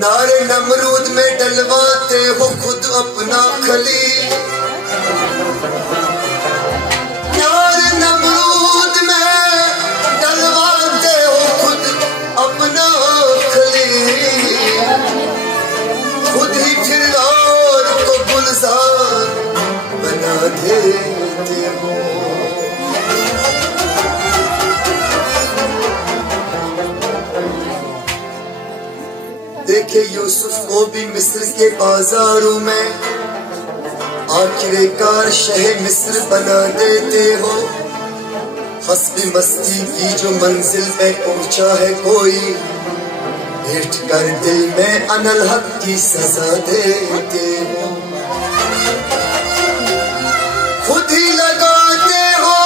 नारे नमरूद में डलवाते हो खुद अपना खली, नारे नमरूद में डलवाते हो खुद अपना खली, खुद ही ठिल्लार को गुलजार बना देते हो। देखे यूसुफ को भी मिस्र के बाजारों में आखिरकार शह मिस्र बना देते हो। हस्बी मस्ती की जो मंजिल में पहुंचा है कोई, हिट कर दिल में अनल हक की सजा देते हो। खुद ही लगाते हो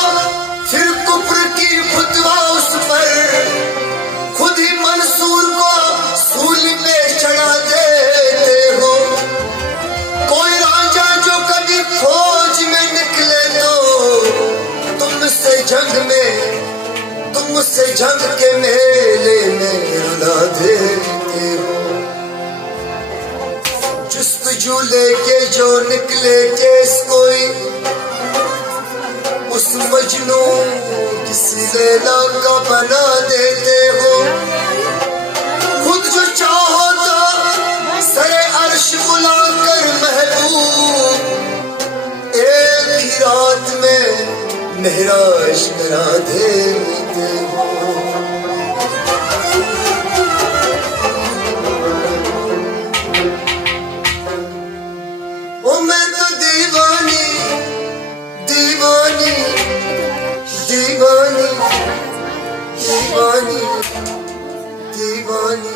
फिर कुफ्र की फतवा उस पर, खुद ही मंसूर को सूल पे चढ़ा देते हो। कोई राजा जो कभी खोज में निकले तो तुमसे जंग के मेले में रुला देते हो। जुस्तजू लेके जो निकले केस कोई, उस मजनू किसी लैला का बना देते हो। खुद जो चाहो तो सरे अर्श बुलाकर महबूब एक ही रात में महराज करा देते हो। ओ मैं तो दीवानी दीवानी दीवानी दीवानी दीवानी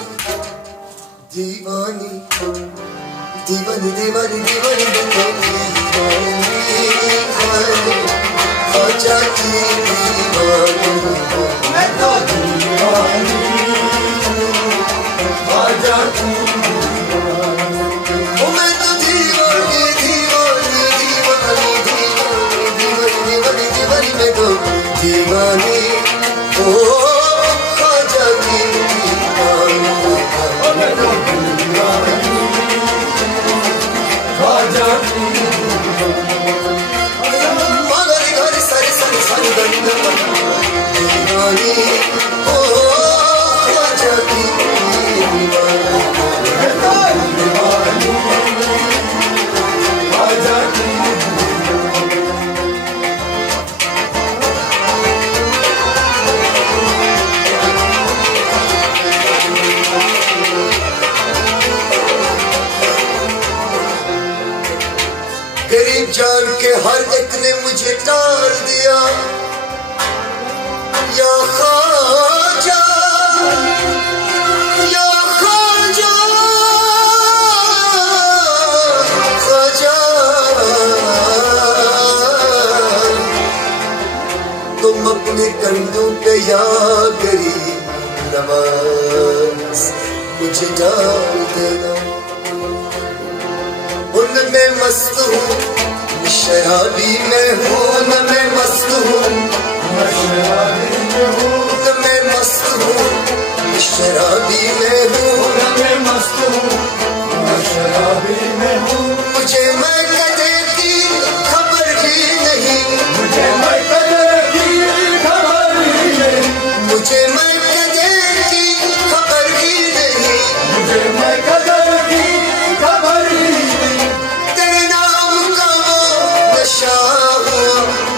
दीवानी दीवानी दीवानी दीवानी दीवानी ख्वाजा की दीवानी, मैं तो दीवानी ख्वाजा की दीवानी। ओ मैं तो दीवानी दीवानी दीवानी दीवानी दीवानी दीवानी मैं तो दीवानी ओ ख्वाजा की दीवानी, मैं तो दीवानी ख्वाजा की मगर घर सारे सारे सारे दीवानी ओ ख्वाजा की दीवानी, मैं तो दीवानी ख्वाजा की। गरीब जान के हर एक ने मुझे टाल दिया, या ख्वाजा या ख्वाजा ख्वाजा, तुम अपने कंधों पे या गरीब नवाज मुझे डाल देना। उनमें मस्त हूँ शराबी में हूँ, उनमें मस्त हूँ शराबी में हूँ, उनमें मस्त हूँ शराबी में हूँ, उनमें मस्त हूँ शराबी में हूँ। मुझे मैं कदर की खबर ही नहीं, मुझे मैं कदर की खबर ही नहीं, मुझे मैं कदर की खबर ही नहीं, मुझे मैं कदर की खबर ही नहीं।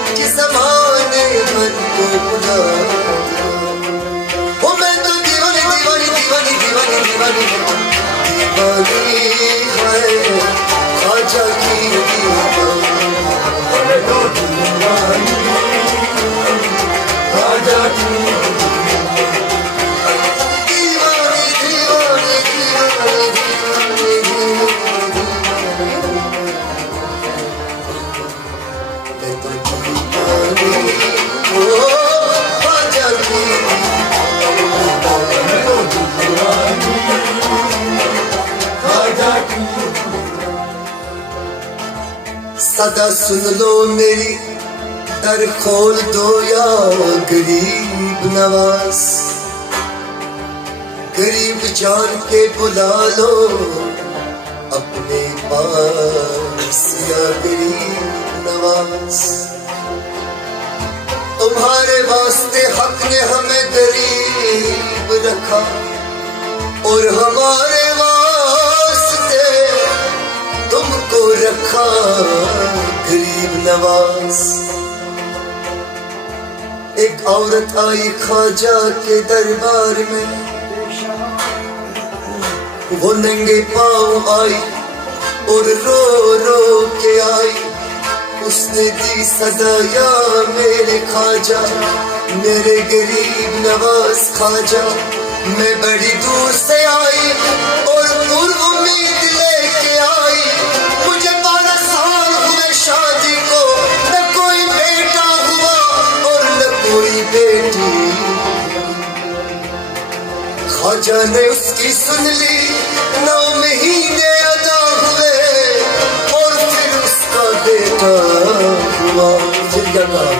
कि ज़माने मन को बुला, ओ मैं तो दीवानी दीवानी दीवानी दीवानी दीवानी दीवानी है ख्वाजा की दीवानी, मैं तो दीवानी ख्वाजा की दीवानी दीवानी दीवानी सदा सुन लो मेरी दर खोल दो या गरीब नवाज। गरीब जान के बुला लो अपने पास या गरीब नवाज। तुम्हारे वास्ते हक ने हमें गरीब रखा और हमारे वास्ते तुमको रखा गरीब नवाज। एक औरत आई ख्वाजा के दरबार में, वो नंगे पांव आई और रो रो के आई। उसने दी सदा या मेरे ख्वाजा, मेरे गरीब नवाज ख्वाजा। मैं बड़ी दूर से आई और पूर्व उम्मीद लेके आई। मुझे 12 साल हुए शादी को, न कोई बेटा हुआ और न कोई बेटी। ख्वाजा ने उसकी सुन ली, 9 महीने अदा हुए और फिर उसका बेटा हुआ। फिर क्या कहा?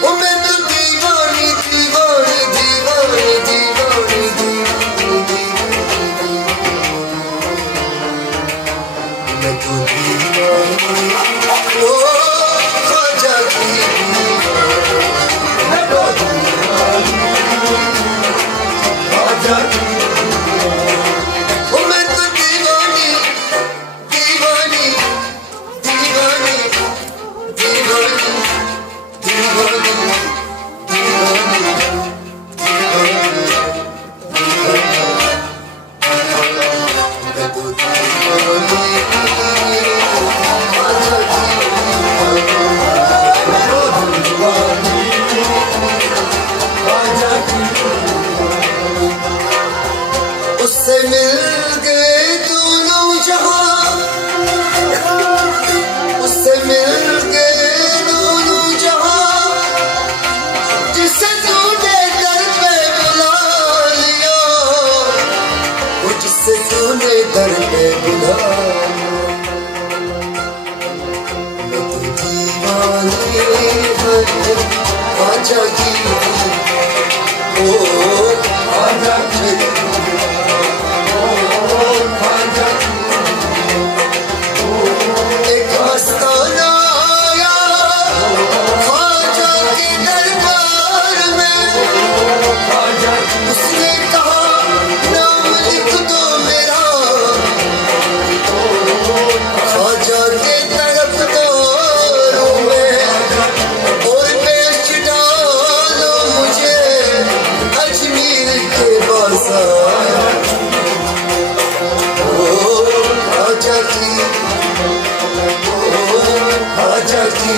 ओ मैं तो दीवानी दीवानी दीवानी दीवानी दीवानी, मैं तो दीवानी ओ ख्वाजा की दीवानी, मैं तो दीवानी ख्वाजा की। उससे मिल गए दोनों जहां, उससे मिल गए दोनों जहां। जिसे तूने दर पे बुला लिया, वो जिसे तूने दर पे बुला लिया। मैं तो दीवानी है ख्वाजा की, ओ ख्वाजा की। एक मस्ताना आया ख्वाजा के दरबार में, उसने कहा नाम लिख दो मेरा। ख्वाजा के तरफदारों में और बेच डालो मुझे अजमेर के बाजार। ख्वाजा की